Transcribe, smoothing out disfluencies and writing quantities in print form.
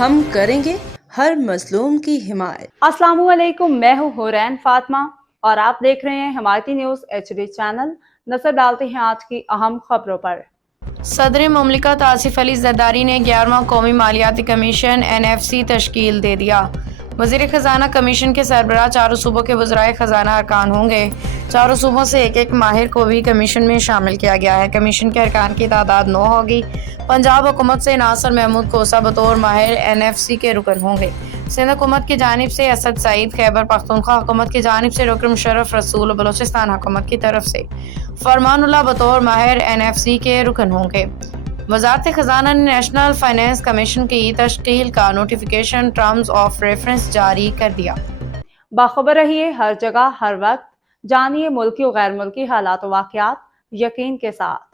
ہم کریں گے ہر مظلوم کی حمایت۔ السلام علیکم، میں ہوں حورین فاطمہ اور آپ دیکھ رہے ہیں حمایتی نیوز HD چینل۔ نظر ڈالتے ہیں آج کی اہم خبروں پر۔ صدر مملکت آصف علی زرداری نے 11واں قومی مالیاتی کمیشن NFC تشکیل دے دیا۔ وزیر خزانہ کمیشن کے سربراہ چاروں صوبوں کے وزرائے خزانہ ارکان ہوں گے۔ چاروں صوبوں سے ایک ماہر کو بھی کمیشن میں شامل کیا گیا ہے۔ کمیشن کے ارکان کی تعداد 9 ہوگی۔ پنجاب حکومت سے ناصر محمود کوسا بطور ماہر NFC کے رکن ہوں گے۔ سندھ حکومت کی جانب سے اسد سعید، خیبر پختونخوا حکومت کی جانب سے ڈاکٹر مشرف رسول، بلوچستان حکومت کی طرف سے فرمان اللہ بطور ماہر NFC کے رکن ہوں گے۔ وزارت خزانہ نے نیشنل فائنانس کمیشن کی تشکیل کا نوٹیفیکیشن ٹرمز آف ریفرنس جاری کر دیا۔ باخبر رہیے ہر جگہ ہر وقت، جانیے ملکی و غیر ملکی حالات و واقعات یقین کے ساتھ۔